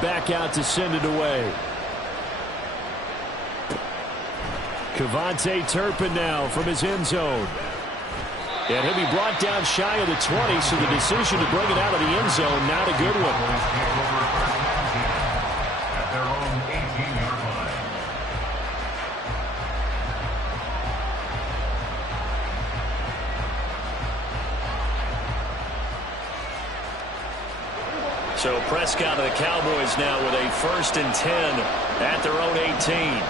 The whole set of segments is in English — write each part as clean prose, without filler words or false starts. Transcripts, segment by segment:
back out to send it away. Cavante Turpin now from his end zone. And he'll be brought down shy of the 20, so the decision to bring it out of the end zone, not a good one. So Prescott of the Cowboys now with a 1st and 10 at their own 18.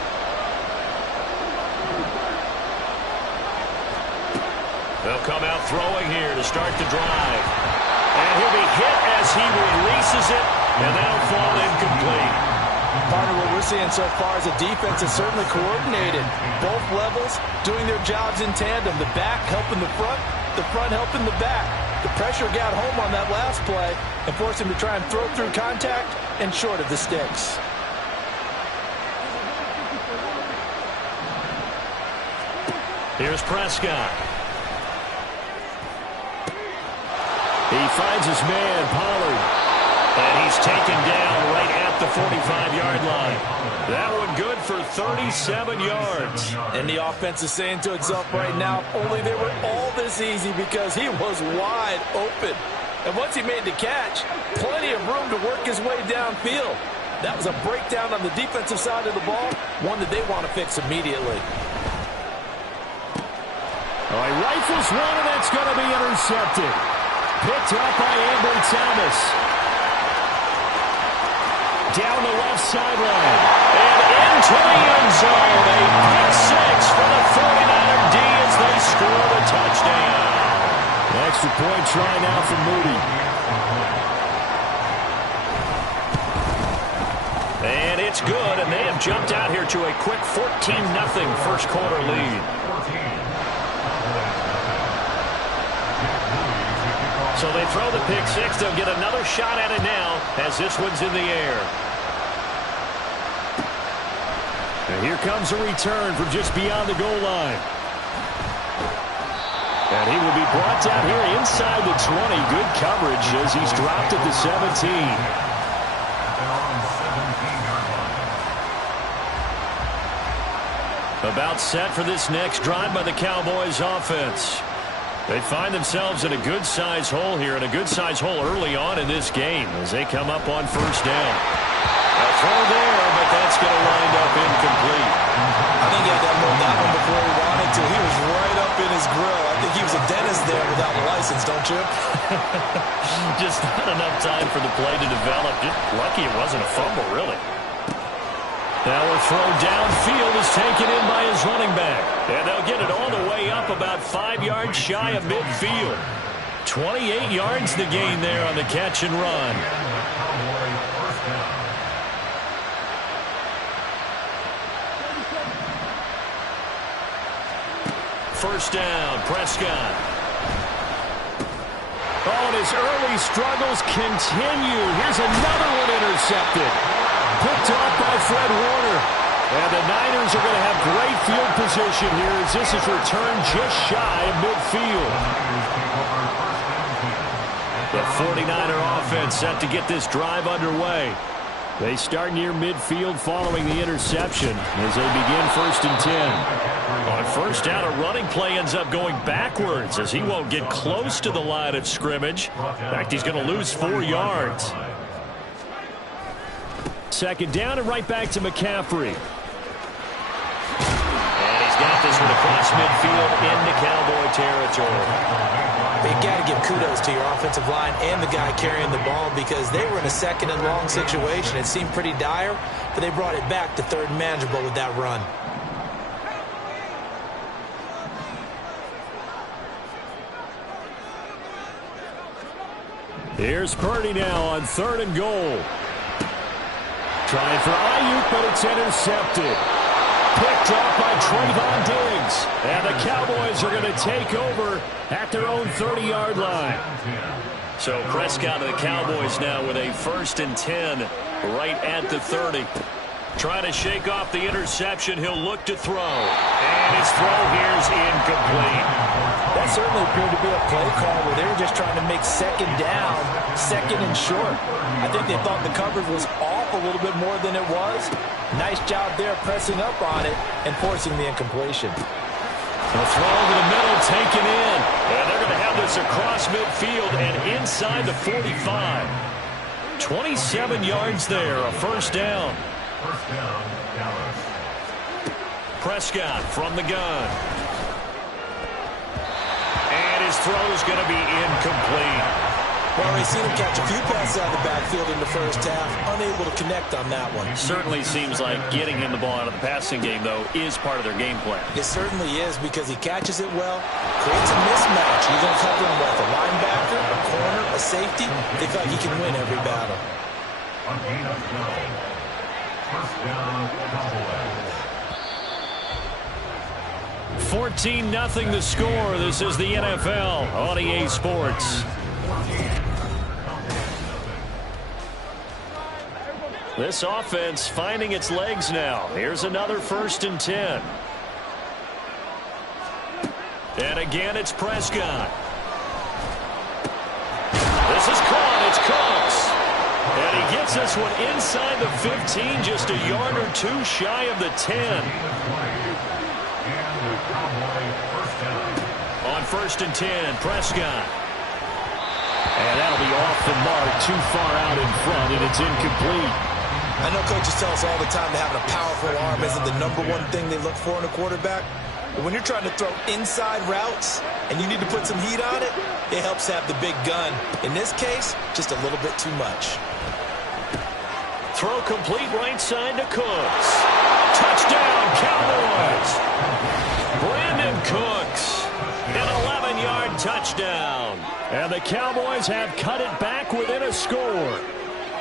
They'll come out throwing here to start the drive. And he'll be hit as he releases it, and that'll fall incomplete. Partner, what we're seeing so far is a defense that's certainly coordinated. Both levels doing their jobs in tandem. The back helping the front helping the back. The pressure got home on that last play and forced him to try and throw through contact and short of the sticks. Here's Prescott. He finds his man, Pollard. And he's taken down right at the 45-yard line. That one good for 37 yards. And the offense is saying to itself right now, only they were all this easy because he was wide open. And once he made the catch, plenty of room to work his way downfield. That was a breakdown on the defensive side of the ball, one that they want to fix immediately. All right, rifles one, and that's going to be intercepted. Picked up by Ambry Thomas. Down the left sideline. And into the end zone. A pick six for the 49er D as they score the touchdown. Extra point try now for Moody. And it's good, and they have jumped out here to a quick 14-0 first quarter lead. So they throw the pick six. They'll get another shot at it now as this one's in the air. And here comes a return from just beyond the goal line. And he will be brought down here inside the 20. Good coverage as he's dropped at the 17. About set for this next drive by the Cowboys offense. They find themselves in a good-sized hole here, and a good-sized hole early on in this game as they come up on first down. A throw there, but that's going to wind up incomplete. I think he had to unload that one before he wanted to. He was right up in his grill. I think he was a dentist there without a license, don't you? Just not enough time for the play to develop. Just lucky it wasn't a fumble, really. Now a throw downfield is taken in by his running back. And they'll get it all the way up about 5 yards shy of midfield. 28 yards the gain there on the catch and run. First down, Prescott. Oh, and his early struggles continue. Here's another one intercepted. Picked off by Fred Warner. And the Niners are going to have great field position here as this is returned just shy of midfield. The 49er offense set to get this drive underway. They start near midfield following the interception as they begin 1st and 10. On first down, a running play ends up going backwards as he won't get close to the line of scrimmage. In fact, he's going to lose 4 yards. Second down and right back to McCaffrey. And he's got this one across midfield into Cowboy territory. You got to give kudos to your offensive line and the guy carrying the ball because they were in a 2nd and long situation. It seemed pretty dire, but they brought it back to 3rd and manageable with that run. Here's Purdy now on 3rd and goal. Trying for Ayuk, but it's intercepted. Picked off by Trayvon Diggs. And the Cowboys are going to take over at their own 30-yard line. So Prescott of the Cowboys now with a 1st and 10 right at the 30. Trying to shake off the interception. He'll look to throw. And his throw here is incomplete. That certainly appeared to be a play call where they were just trying to make second down, second and short. I think they thought the coverage was off a little bit more than it was. Nice job there pressing up on it and forcing the incompletion. The throw to the middle, taken in. And they're going to have this across midfield and inside the 45. 27 yards there, a first down. First down, Dallas. Prescott from the gun. And his throw's going to be incomplete. Well, we've seen him catch a few passes out of the backfield in the first half, unable to connect on that one. Certainly seems like getting him the ball out of the passing game, though, is part of their game plan. It certainly is because he catches it well, creates a mismatch. He's going to cover him with a linebacker, a corner, a safety. They feel like he can win every battle. On gain of 12. First down, Cowboys. 14-0 the score. This is the NFL on EA Sports. This offense finding its legs now. Here's another 1st and 10. And again, it's Prescott. This is caught. It's Cooks. And he gets this one inside the 15, just a yard or two shy of the 10. On 1st and 10, Prescott. And that'll be off the mark, too far out in front, and it's incomplete. I know coaches tell us all the time that having a powerful arm isn't the #1 thing they look for in a quarterback. But when you're trying to throw inside routes and you need to put some heat on it, it helps have the big gun. In this case, just a little bit too much. Throw complete right side to Cooks. Touchdown, Cowboys. Brandon Cooks. An 11-yard touchdown. And the Cowboys have cut it back within a score.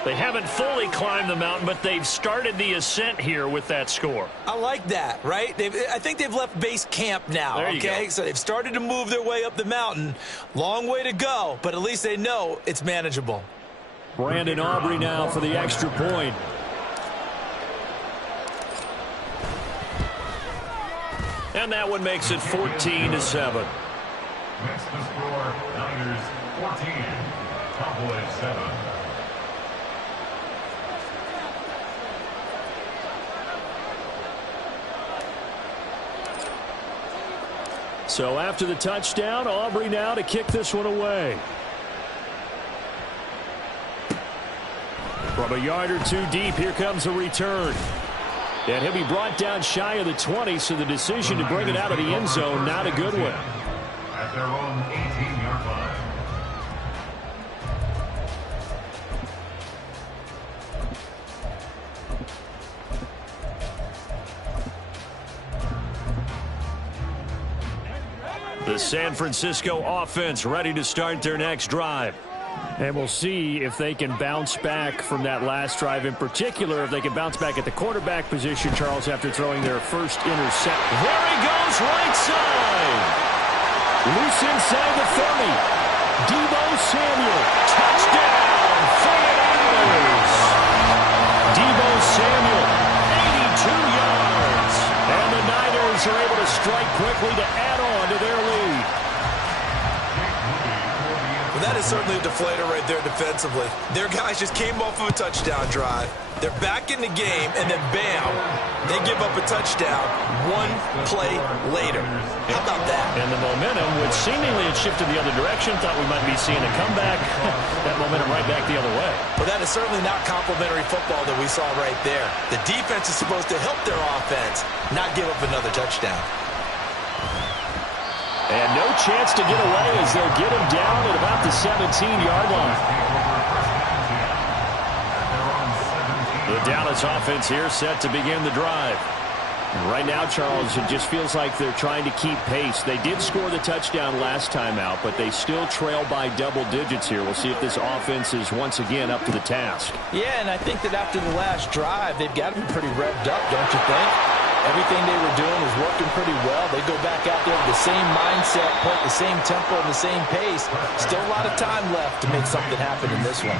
They haven't fully climbed the mountain, but they've started the ascent here with that score. I like that, right? I think they've left base camp now, there you okay? go. So they've started to move their way up the mountain. Long way to go, but at least they know it's manageable. Brandon Aubrey now for the extra point. And that one makes it 14-7. Next to score, Niners 14, Cowboys 7. So after the touchdown, Aubrey now to kick this one away. From a yard or two deep, here comes a return. And he'll be brought down shy of the 20, so the decision to bring it out of the end zone, not a good one. At their own 18-yard line. The San Francisco offense ready to start their next drive. And we'll see if they can bounce back from that last drive, in particular, if they can bounce back at the quarterback position, Charles, after throwing their first intercept. There he goes, right side. Loose inside the 30. Deebo Samuel, touchdown, 49ers. Deebo Samuel, 82 yards. And the Niners are able to strike quickly to add on to their lead. Well, that is certainly a deflator right there defensively. Their guys just came off of a touchdown drive. They're back in the game, and then bam, they give up a touchdown one play later. How about that? And the momentum, which seemingly had shifted the other direction, thought we might be seeing a comeback. That momentum right back the other way. Well, that is certainly not complimentary football that we saw right there. The defense is supposed to help their offense, not give up another touchdown. And no chance to get away as they'll get him down at about the 17-yard line. The Dallas offense here set to begin the drive. And right now, Charles, it just feels like they're trying to keep pace. They did score the touchdown last time out, but they still trail by double digits here. We'll see if this offense is once again up to the task. Yeah, and I think that after the last drive, they've got to be pretty revved up, don't you think? Everything they were doing was working pretty well. They go back out there with the same mindset, play at the same tempo and the same pace. Still a lot of time left to make something happen in this one.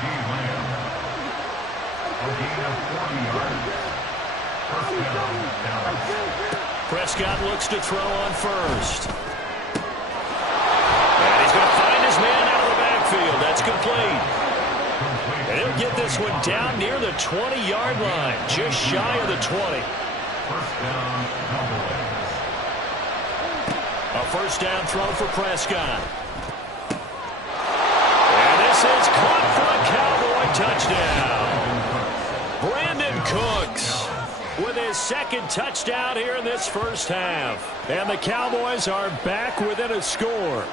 Prescott looks to throw on first. complete. And he'll get this one down near the 20-yard line, just shy of the 20. First down, Cowboys. A first down throw for Prescott. And this is caught for a Cowboy touchdown. Brandon Cooks with his second touchdown here in this first half. And the Cowboys are back within a score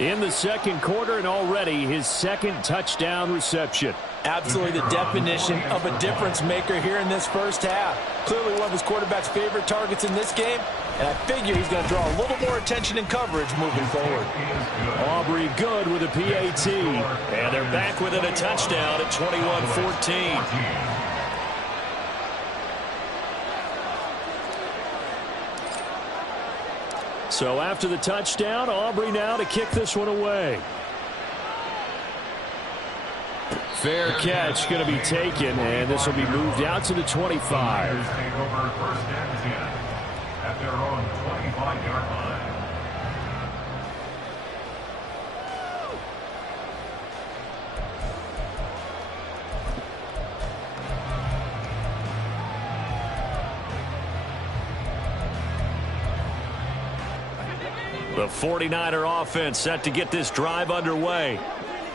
in the second quarter, and already his second touchdown reception. Absolutely the definition of a difference maker here in this first half. Clearly one of his quarterback's favorite targets in this game, and I figure he's going to draw a little more attention and coverage moving forward. Aubrey good with a PAT, and they're back within a touchdown at 21-14. So after the touchdown, Aubrey now to kick this one away. Fair catch going to be taken, and this will be moved out to the 25. Take over first and 10 at their own 25-yard line. The 49er offense set to get this drive underway.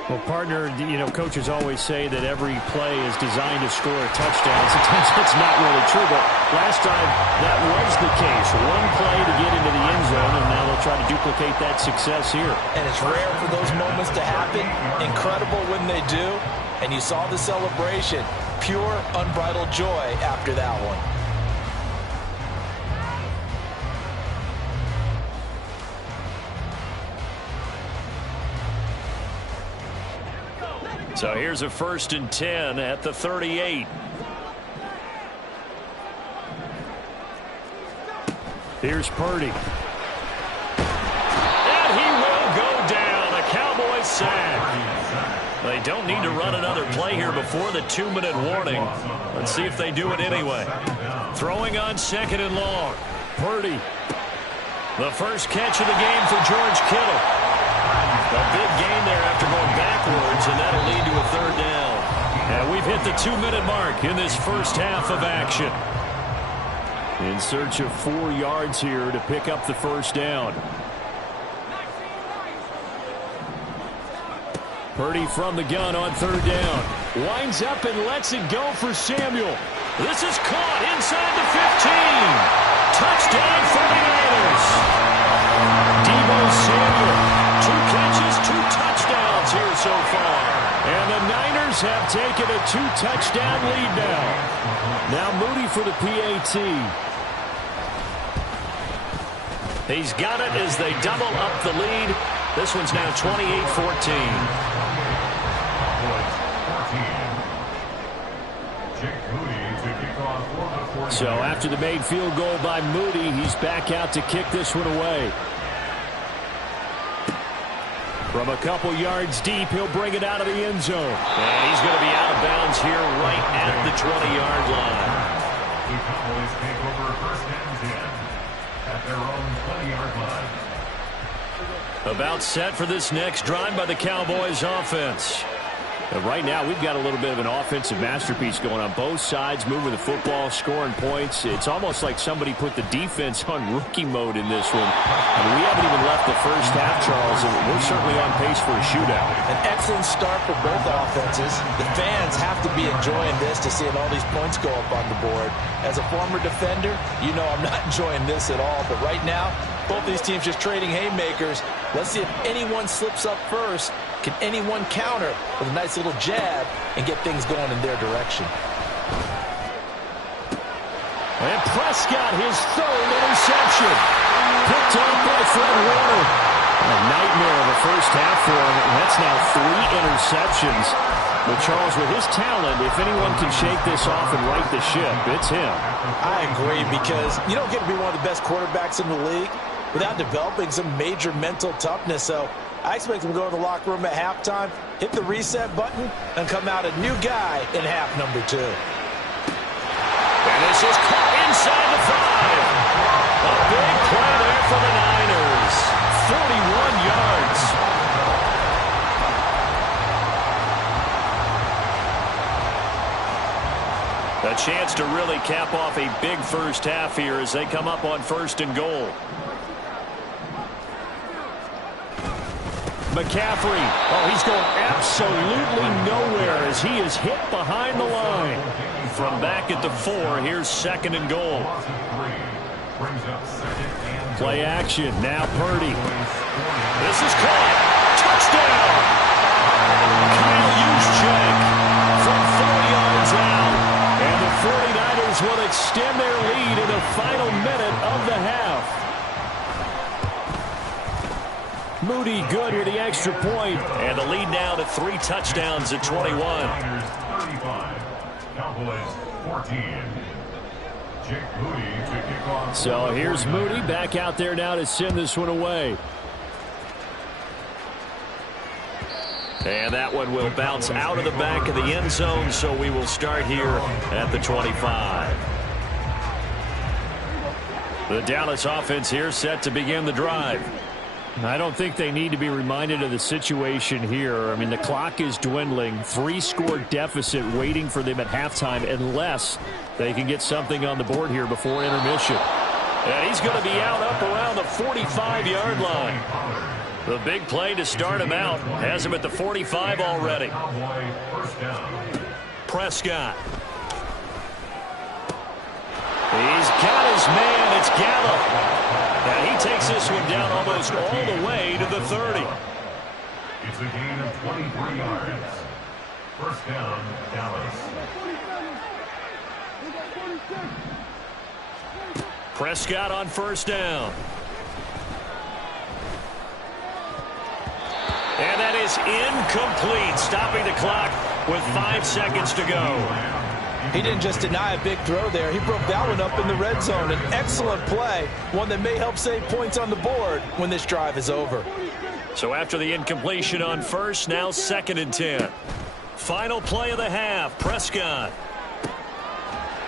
Well, partner, coaches always say that every play is designed to score a touchdown. Sometimes that's not really true, but last time that was the case. One play to get into the end zone, and now they'll try to duplicate that success here. And it's rare for those moments to happen. Incredible when they do. And you saw the celebration. Pure, unbridled joy after that one. So here's a first and 10 at the 38. Here's Purdy. And he will go down. A Cowboys sack. They don't need to run another play here before the 2-minute warning. Let's see if they do it anyway. Throwing on second and long. Purdy. The first catch of the game for George Kittle. A big gain there after going backwards, and that'll lead to a third down. And we've hit the 2-minute mark in this first half of action. In search of 4 yards here to pick up the first down. Purdy from the gun on third down. Winds up and lets it go for Samuel. This is caught inside the 15. Touchdown 49ers. Deebo Samuel. 2 catches, 2 touchdowns here so far. And the Niners have taken a 2-touchdown lead now. Now Moody for the PAT. He's got it as they double up the lead. This one's now 28-14. So after the made field goal by Moody, he's back out to kick this one away. From a couple yards deep, he'll bring it out of the end zone. And he's going to be out of bounds here right at the 20-yard line. The Cowboys take over first and 10 at their own 20-yard line. About set for this next drive by the Cowboys offense. And right now, we've got a little bit of an offensive masterpiece going on both sides, moving the football, scoring points. It's almost like somebody put the defense on rookie mode in this one. I mean, we haven't even left the first half, Charles, and we're certainly on pace for a shootout. An excellent start for both offenses. The fans have to be enjoying this to seeing all these points go up on the board. As a former defender, you know I'm not enjoying this at all. But right now, both these teams just trading haymakers. Let's see if anyone slips up first. Can anyone counter with a nice little jab and get things going in their direction? And Prescott, his third interception. Picked up by Fred Warner. A nightmare of a first half for him. And that's now 3 interceptions. But Charles, with his talent, if anyone can shake this off and right the ship, it's him. I agree, because you don't get to be one of the best quarterbacks in the league without developing some major mental toughness. So I expect him to go to the locker room at halftime, hit the reset button, and come out a new guy in half number 2. And this is caught inside the 5. A big play there for the Niners. 41 yards. A chance to really cap off a big first half here as they come up on 1st and goal. McCaffrey. Oh, he's going absolutely nowhere as he is hit behind the line. From back at the 4, here's 2nd and goal. Play action. Now Purdy. This is caught. Touchdown! Kyle Juszczyk from 4 yards out. And the 49ers will extend their lead in the final minute of the half. Moody good with the extra point. And the lead now to 3 touchdowns at 21. 35, Cowboys 14. Jake Moody to kick off. So here's Moody back out there now to send this one away. And that one will bounce out of the back of the end zone, so we will start here at the 25. The Dallas offense here set to begin the drive. I don't think they need to be reminded of the situation here. I mean, the clock is dwindling. 3-score deficit waiting for them at halftime unless they can get something on the board here before intermission. And he's going to be out up around the 45-yard line. The big play to start him out has him at the 45 already. Prescott. He's got his man. It's Gallup. And he takes this one down almost all the way to the 30. It's a gain of 23 yards. First down, Dallas. Prescott on 1st down. And that is incomplete, stopping the clock with 5 seconds to go. He didn't just deny a big throw there. He broke that one up in the red zone. An excellent play, one that may help save points on the board when this drive is over. So after the incompletion on 1st, now 2nd and 10. Final play of the half, Prescott.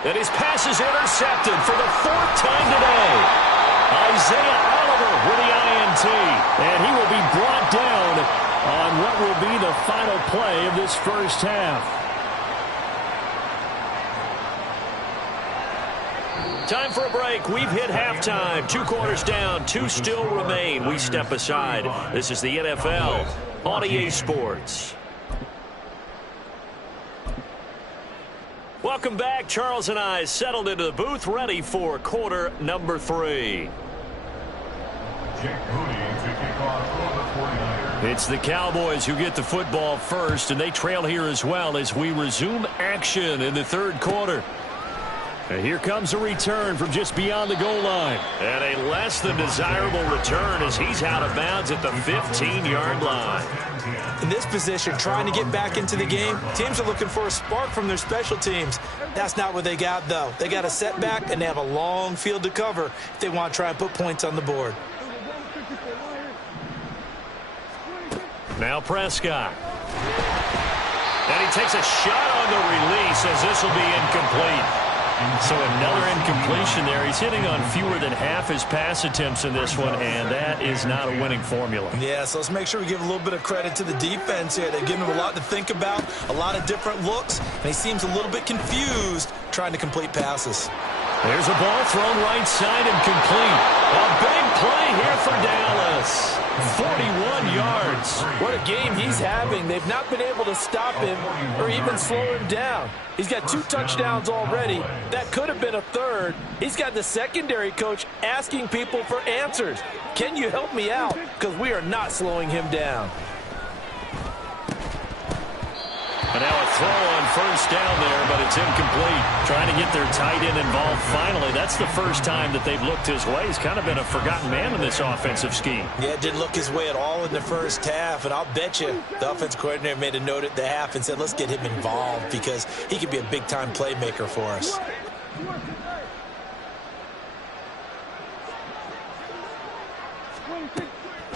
And his pass is intercepted for the 4th time today. Isaiah Oliver with the INT. And he will be brought down on what will be the final play of this first half. Time for a break. We've hit halftime. 2 quarters down. 2 still remain. We step aside. This is the NFL on EA Sports. Welcome back. Charles and I settled into the booth, ready for quarter number 3. Jake Moody to kick off for the 49ers. It's the Cowboys who get the football first, and they trail here as well as we resume action in the 3rd quarter. And here comes a return from just beyond the goal line. And a less than desirable return as he's out of bounds at the 15-yard line. In this position, trying to get back into the game, teams are looking for a spark from their special teams. That's not what they got, though. They got a setback, and they have a long field to cover if they want to try and put points on the board. Now Prescott. And he takes a shot on the release as this will be incomplete. So another incompletion there. He's hitting on fewer than half his pass attempts in this one, and that is not a winning formula. Yeah, so let's make sure we give a little bit of credit to the defense here. They've given him a lot to think about, a lot of different looks, and he seems a little bit confused trying to complete passes. There's a ball thrown right side and complete. A big play here for Dallas. 41 yards. What a game he's having. They've not been able to stop him or even slow him down. He's got 2 touchdowns already. That could have been a 3rd. He's got the secondary coach asking people for answers. Can you help me out? Because we are not slowing him down. And now a throw on 1st down there, but it's incomplete. Trying to get their tight end involved finally. That's the first time that they've looked his way. He's kind of been a forgotten man in this offensive scheme. Yeah, it didn't look his way at all in the first half, and I'll bet you the offense coordinator made a note at the half and said, let's get him involved because he could be a big-time playmaker for us.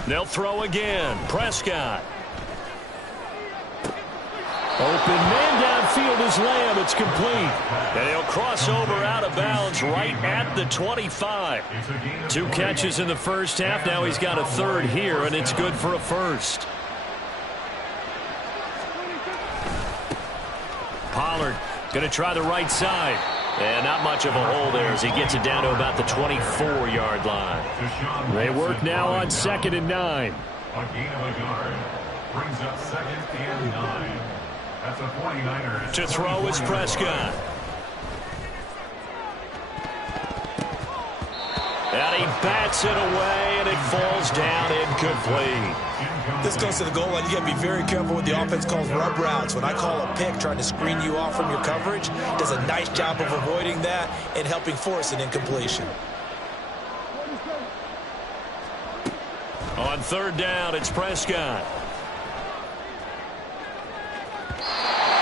They'll throw again. Prescott. Open man downfield is Lamb. It's complete. And he'll cross over out of bounds right at the 25. 2 catches in the first half. Now he's got a 3rd here, and it's good for a 1st. Pollard Going to try the right side. And not much of a hole there as he gets it down to about the 24-yard line. They work now on 2nd and 9. A gain of a yard brings up 2nd and 9. That's a 49er. To throw is Prescott. And he bats it away, and it falls down incomplete. This goes to the goal line. You got to be very careful with the offense calls rub routes. When I call a pick trying to screen you off from your coverage, does a nice job of avoiding that and helping force an incompletion. On 3rd down, it's Prescott.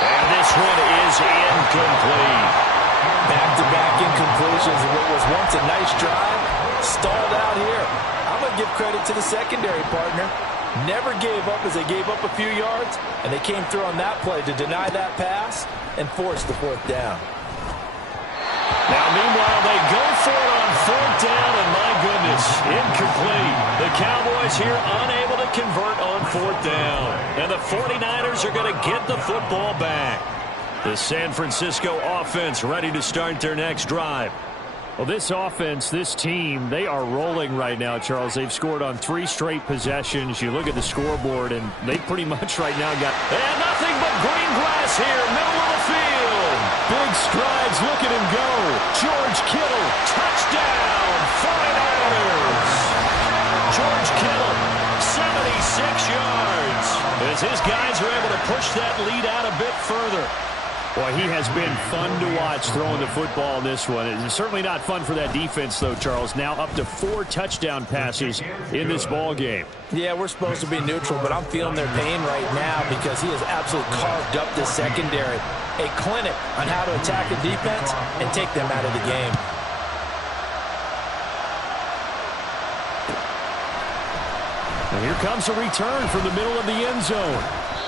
And this one is incomplete. Back-to-back incompletions of what was once a nice drive. Stalled out here. I'm going to give credit to the secondary partner. Never gave up as they gave up a few yards, and they came through on that play to deny that pass and force the 4th down. Now, meanwhile, they go for it on 4th down, and my goodness, incomplete. The Cowboys here unable to convert on 4th down. And the 49ers are going to get the football back. The San Francisco offense ready to start their next drive. Well, this offense, this team, they are rolling right now, Charles. They've scored on 3 straight possessions. You look at the scoreboard, and they pretty much right now got... And nothing but green grass here, middle of the field. Big strides, look at him go. George Kittle, touchdown, 49ers. George Kittle, 76 yards. As his guys are able to push that lead out a bit further. Boy, he has been fun to watch throwing the football in this one. It's certainly not fun for that defense, though, Charles. Now up to 4 touchdown passes in this ball game. Yeah, we're supposed to be neutral, but I'm feeling their pain right now because he has absolutely carved up this secondary. A clinic on how to attack a defense and take them out of the game. And here comes a return from the middle of the end zone.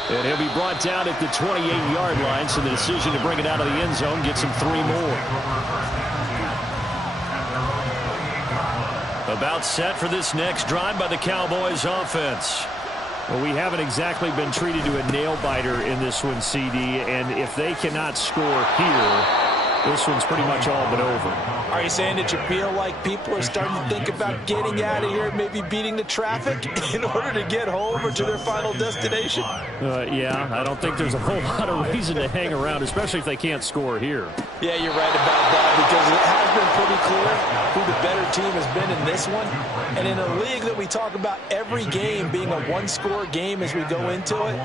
And he'll be brought down at the 28-yard line, so the decision to bring it out of the end zone gets him 3 more. About set for this next drive by the Cowboys offense. Well, we haven't exactly been treated to a nail-biter in this one, CD, and if they cannot score here, this one's pretty much all but over. Are you saying that you feel like people are starting to think about getting out of here, maybe beating the traffic in order to get home or to their final destination? Yeah, I don't think there's a whole lot of reason to hang around, especially if they can't score here. Yeah, you're right about that because it has been pretty clear who the better team has been in this one. And in a league that we talk about every game being a one-score game as we go into it,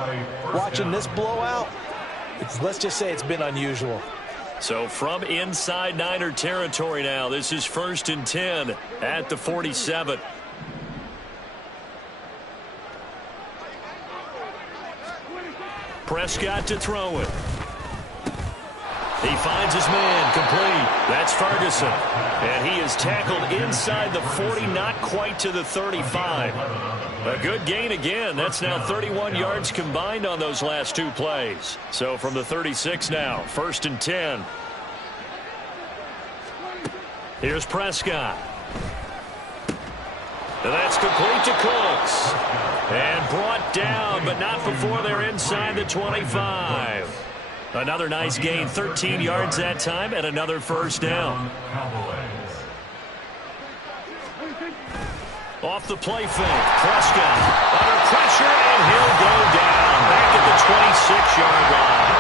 watching this blowout, let's just say it's been unusual. So from inside Niner territory now, this is 1st and 10 at the 47. Prescott to throw it. He finds his man, complete. That's Ferguson. And he is tackled inside the 40, not quite to the 35. A good gain again. That's now 31 yards combined on those last 2 plays. So from the 36 now, 1st and 10. Here's Prescott. And that's complete to Cooks. And brought down, but not before they're inside the 25. Another nice gain, 13 yards that time, and another 1st down. Off the play fake, Prescott under pressure, and he'll go down back at the 26-yard line.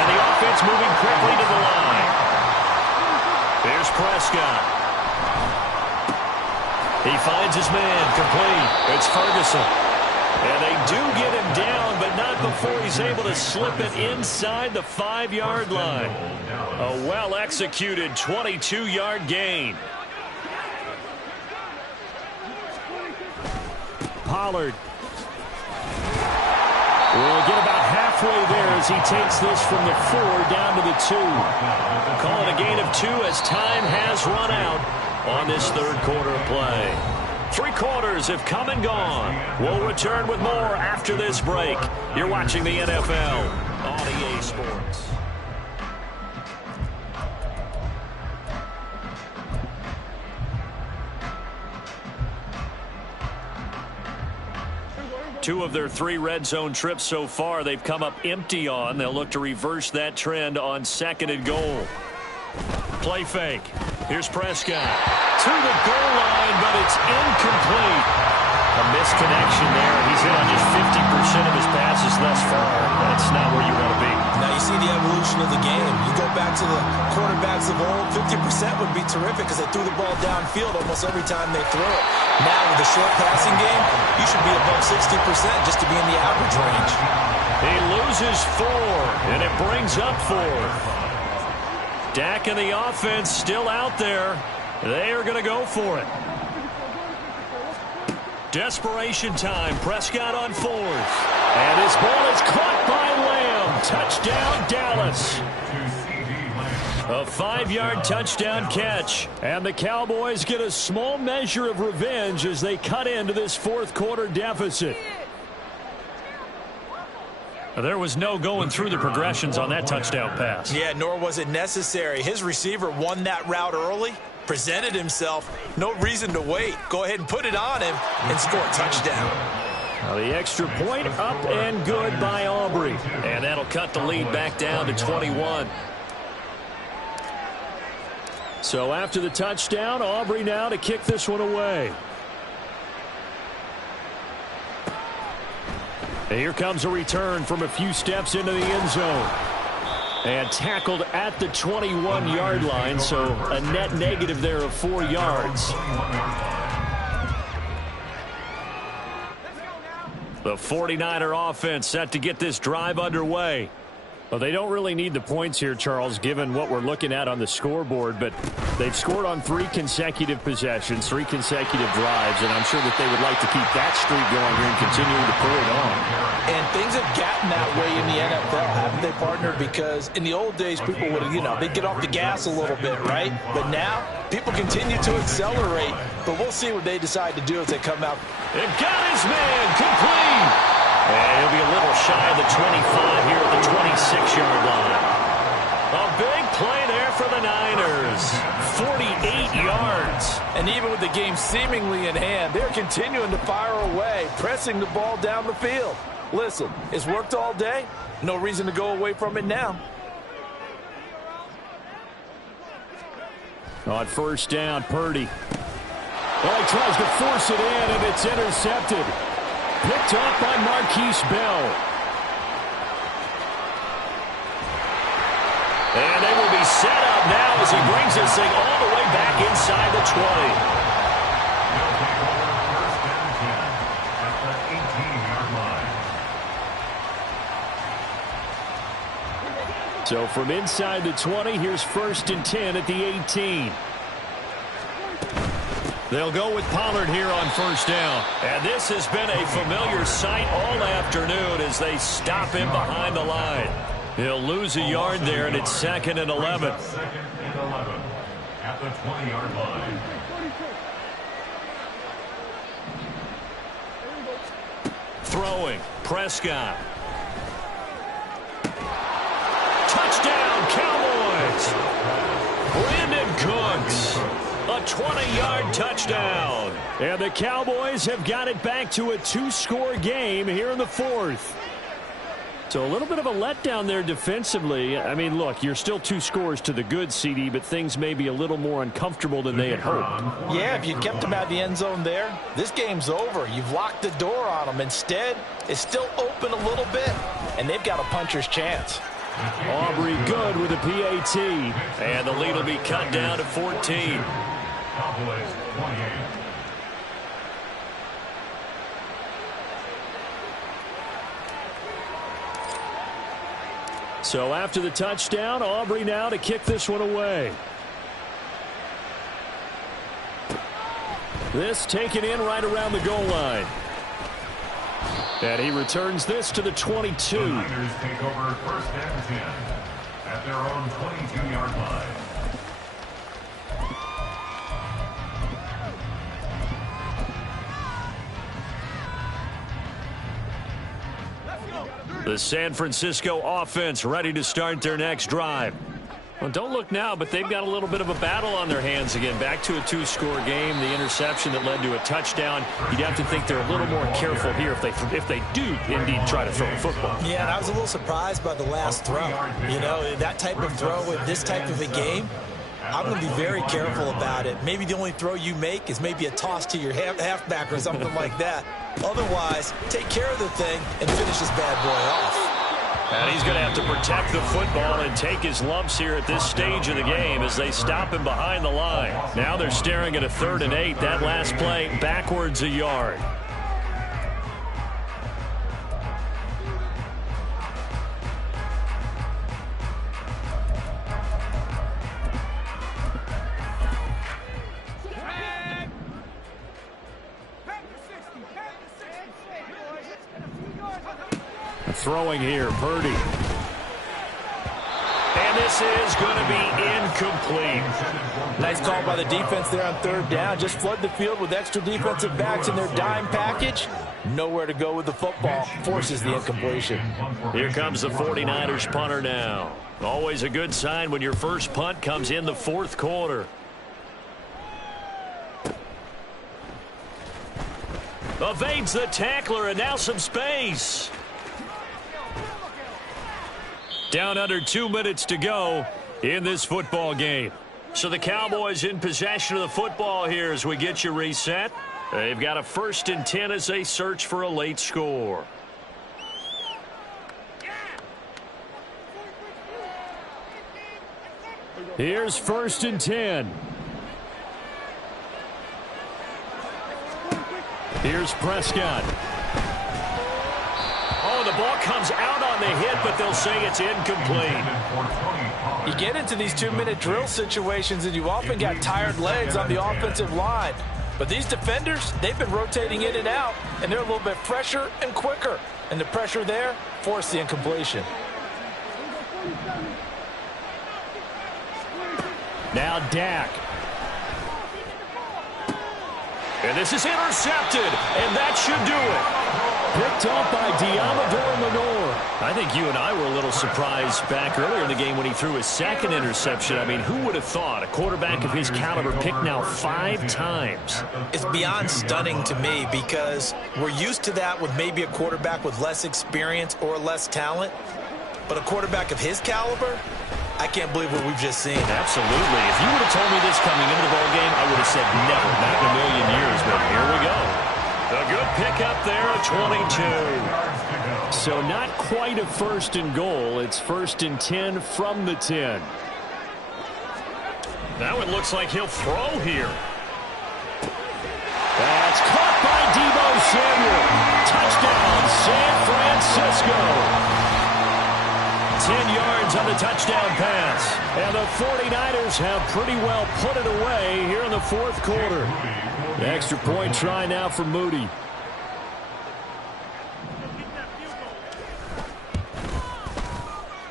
And the offense moving quickly to the line. Here's Prescott. He finds his man, complete. It's Ferguson. And they do get him down, but not before he's able to slip it inside the 5-yard line. A well-executed 22-yard gain. Pollard will get about halfway there as he takes this from the 4 down to the 2. Call it a gain of 2 as time has run out on this 3rd quarter of play. 3 quarters have come and gone. We'll return with more after this break. You're watching the NFL on EA Sports. 2 of their 3 red zone trips so far, they've come up empty on. They'll look to reverse that trend on 2nd and goal. Play fake. Here's Prescott. To the goal line, but it's incomplete. A misconnection there. He's hit on just 50% of his passes thus far. That's not where you want to be. Now you see the evolution of the game. You go back to the quarterbacks of old, 50% would be terrific because they threw the ball downfield almost every time they threw it. Now with the short passing game, you should be above 60% just to be in the average range. He loses 4, and it brings up 4. Dak and the offense still out there. They are going to go for it. Desperation time. Prescott on 4th. And his ball is caught by Lamb. Touchdown, Dallas. A 5-yard touchdown catch. And the Cowboys get a small measure of revenge as they cut into this 4th quarter deficit. There was no going through the progressions on that touchdown pass. Yeah, nor was it necessary. His receiver won that route early, presented himself. No reason to wait. Go ahead and put it on him and score a touchdown. Now the extra point up and good by Aubrey. And that'll cut the lead back down to 21. So after the touchdown, Aubrey now to kick this one away. Here comes a return from a few steps into the end zone. And tackled at the 21-yard line, so a net negative there of 4 yards. The 49er offense set to get this drive underway. Well, they don't really need the points here, Charles, given what we're looking at on the scoreboard, but they've scored on 3 consecutive possessions, 3 consecutive drives, and I'm sure that they would like to keep that streak going here and continuing to pull it on. And things have gotten that way in the NFL, haven't they, partner? Because in the old days, people would have, they'd get off the gas a little bit, right? But now, people continue to accelerate, but we'll see what they decide to do as they come out. It got his man, complete! And he'll be a little shy of the 25 here at the 26-yard line. A big play there for the Niners. 48 yards. And even with the game seemingly in hand, they're continuing to fire away, pressing the ball down the field. Listen, it's worked all day. No reason to go away from it now. On 1st down, Purdy. Well, he tries to force it in, and it's intercepted. Picked up by Marquise Bell. And they will be set up now as he brings this thing all the way back inside the 20. So from inside the 20, here's 1st and 10 at the 18. They'll go with Pollard here on 1st down. And this has been a familiar sight all afternoon as they stop him behind the line. He'll lose a yard there, and it's 2nd and 11. 2nd and 11 at the 20-yard line. Throwing, Prescott. Touchdown, Cowboys! Brandon Cooks. A 20-yard touchdown. And the Cowboys have got it back to a 2-score game here in the 4th. So a little bit of a letdown there defensively. I mean, look, you're still 2 scores to the good, CD, but things may be a little more uncomfortable than they had hoped. Yeah, if you kept them out of the end zone there, this game's over. You've locked the door on them. Instead, it's still open a little bit, and they've got a puncher's chance. Aubrey good with a PAT. And the lead will be cut down to 14. Cowboys 28. So after the touchdown, Aubrey now to kick this one away. This taken in right around the goal line. And he returns this to the 22. The Niners take over 1st and 10 at their own 22-yard line. The San Francisco offense ready to start their next drive. Well, don't look now, but they've got a little bit of a battle on their hands again. Back to a two-score game. The interception that led to a touchdown. You'd have to think they're a little more careful here if they do indeed try to throw the football. Yeah, and I was a little surprised by the last throw. You know, that type of throw in this type of a game, I'm going to be very careful about it. Maybe the only throw you make is maybe a toss to your halfback or something like that. Otherwise, take care of the thing and finish this bad boy off. And he's going to have to protect the football and take his lumps here at this stage of the game as they stop him behind the line. Now they're staring at a 3rd and 8. That last play backwards a yard. Throwing here, Purdy. And this is going to be incomplete. Nice call by the defense there on 3rd down. Just flood the field with extra defensive backs in their dime package. Nowhere to go with the football. Forces the incompletion. Here comes the 49ers punter now. Always a good sign when your first punt comes in the 4th quarter. Evades the tackler, and now some space. Down under 2 minutes to go in this football game. So the Cowboys in possession of the football here as we get you reset. They've got a 1st and 10 as they search for a late score. Here's 1st and 10. Here's Prescott. Oh, the ball comes out on the hit, but they'll say it's incomplete. You get into these 2-minute drill situations, and you often got tired legs on the offensive line. But these defenders, they've been rotating in and out, and they're a little bit fresher and quicker. And the pressure there forced the incompletion. Now Dak. And this is intercepted, and that should do it. Picked off by Diamador Lenore. I think you and I were a little surprised back earlier in the game when he threw his 2nd interception. I mean, who would have thought a quarterback of his caliber picked now 5 times? It's beyond stunning to me because we're used to that with maybe a quarterback with less experience or less talent. But a quarterback of his caliber, I can't believe what we've just seen. Absolutely. If you would have told me this coming into the ballgame, I would have said never, not in a million years. But here we go. A good pickup there at 22. So not quite a 1st and goal. It's 1st and 10 from the 10. Now it looks like he'll throw here. That's caught by Deebo Samuel. Touchdown, San Francisco. 10 yards on the touchdown pass. And the 49ers have pretty well put it away here in the 4th quarter. The extra point try now for Moody.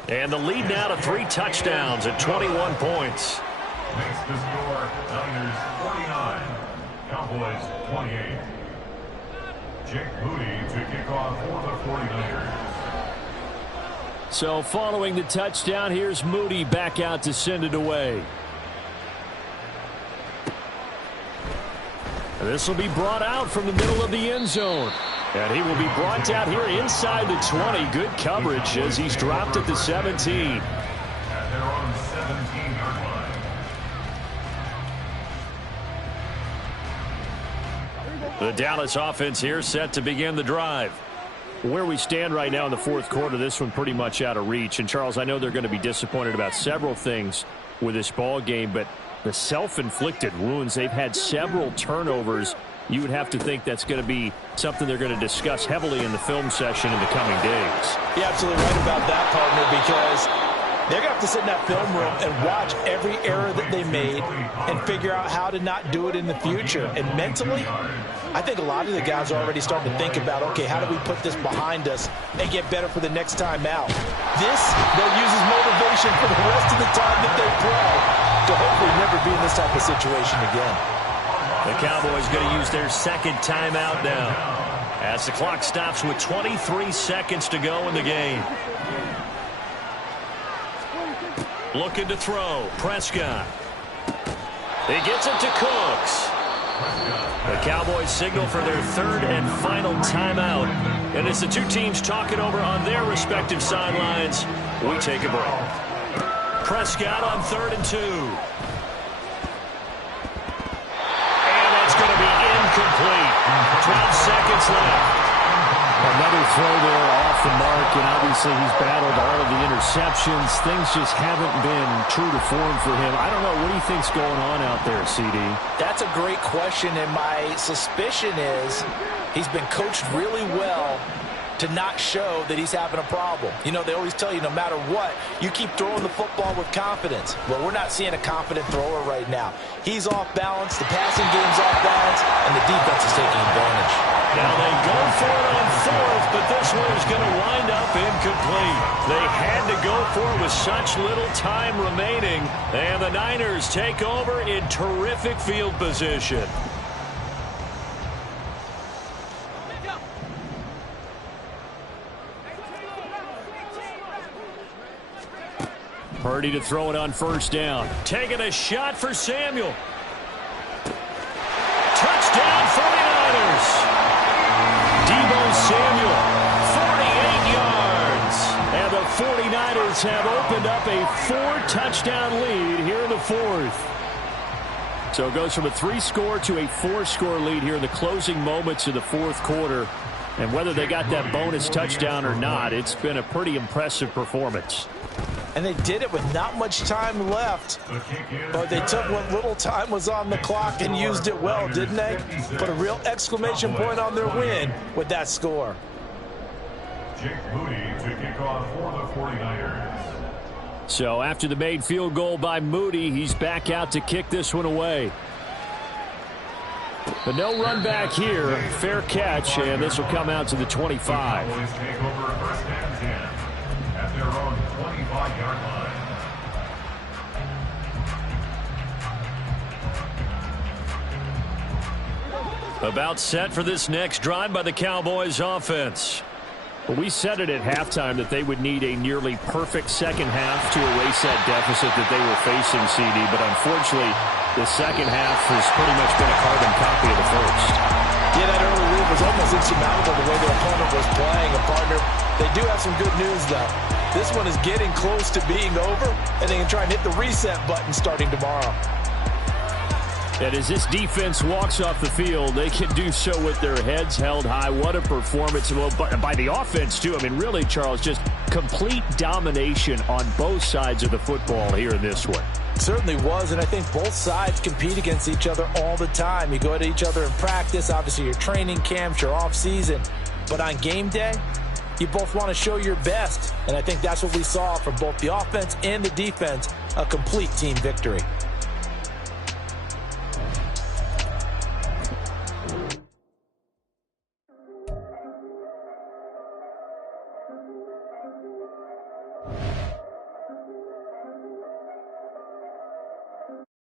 And the lead now to 3 touchdowns at 21 points. Makes the score Niners 49, Cowboys 28. Jake Moody to kick off for the 49ers. So following the touchdown, here's Moody back out to send it away. This will be brought out from the middle of the end zone. And he will be brought out here inside the 20. Good coverage as he's dropped at the 17. At their own 17-yard line. The Dallas offense here set to begin the drive. Where we stand right now in the 4th quarter, this one pretty much out of reach. And, Charles, I know they're going to be disappointed about several things with this ball game, but the self-inflicted wounds, they've had several turnovers. You would have to think that's going to be something they're going to discuss heavily in the film session in the coming days. You're absolutely right about that, partner, because they're going to have to sit in that film room and watch every error that they made and figure out how to not do it in the future. And mentally, I think a lot of the guys are already starting to think about, okay, how do we put this behind us and get better for the next time out? This, they'll use as motivation for the rest of the time that they play to hopefully never be in this type of situation again. The Cowboys going to use their 2nd timeout now as the clock stops with 23 seconds to go in the game. Looking to throw. Prescott. He gets it to Cooks. The Cowboys signal for their third and final timeout. And as the two teams talk it over on their respective sidelines, we take a break. Prescott on 3rd and 2. And that's going to be incomplete. 12 seconds left. Another throw there off the mark, and obviously he's battled all of the interceptions. Things just haven't been true to form for him. I don't know. What do you think's going on out there, CD? That's a great question, and my suspicion is he's been coached really well to not show that he's having a problem. You know, they always tell you no matter what, you keep throwing the football with confidence. Well, we're not seeing a confident thrower right now. He's off balance, the passing game's off balance, and the defense is taking advantage. Now they go for it on 4th, but this one is going to wind up incomplete. They had to go for it with such little time remaining, and the Niners take over in terrific field position. Purdy to throw it on 1st down. Taking a shot for Samuel. Touchdown 49ers. Deebo Samuel, 48 yards. And the 49ers have opened up a 4-touchdown lead here in the 4th. So it goes from a 3-score to a 4-score lead here in the closing moments of the 4th quarter. And whether they got that bonus touchdown or not, it's been a pretty impressive performance. And they did it with not much time left. But they took what little time was on the clock and used it well, didn't they? Put a real exclamation point on their win with that score. Jake Moody to kick off for the 49ers. So after the made field goal by Moody, he's back out to kick this one away. But no run back here. Fair catch, and this will come out to the 25. The Cowboys take over 1st and 10 at their own 25-yard line. About set for this next drive by the Cowboys offense. Well, we said it at halftime that they would need a nearly perfect second half to erase that deficit that they were facing, CD. But unfortunately, the second half has pretty much been a carbon copy of the first. Yeah, that early lead was almost insurmountable the way their opponent was playing. And, partner, they do have some good news, though. This one is getting close to being over, and they can try and hit the reset button starting tomorrow. And as this defense walks off the field, they can do so with their heads held high. What a performance by the offense, too. I mean, really, Charles, just complete domination on both sides of the football here in this one. It certainly was, and I think both sides compete against each other all the time. You go at each other in practice, obviously your training camps, your off-season. But on game day, you both want to show your best. And I think that's what we saw from both the offense and the defense, a complete team victory.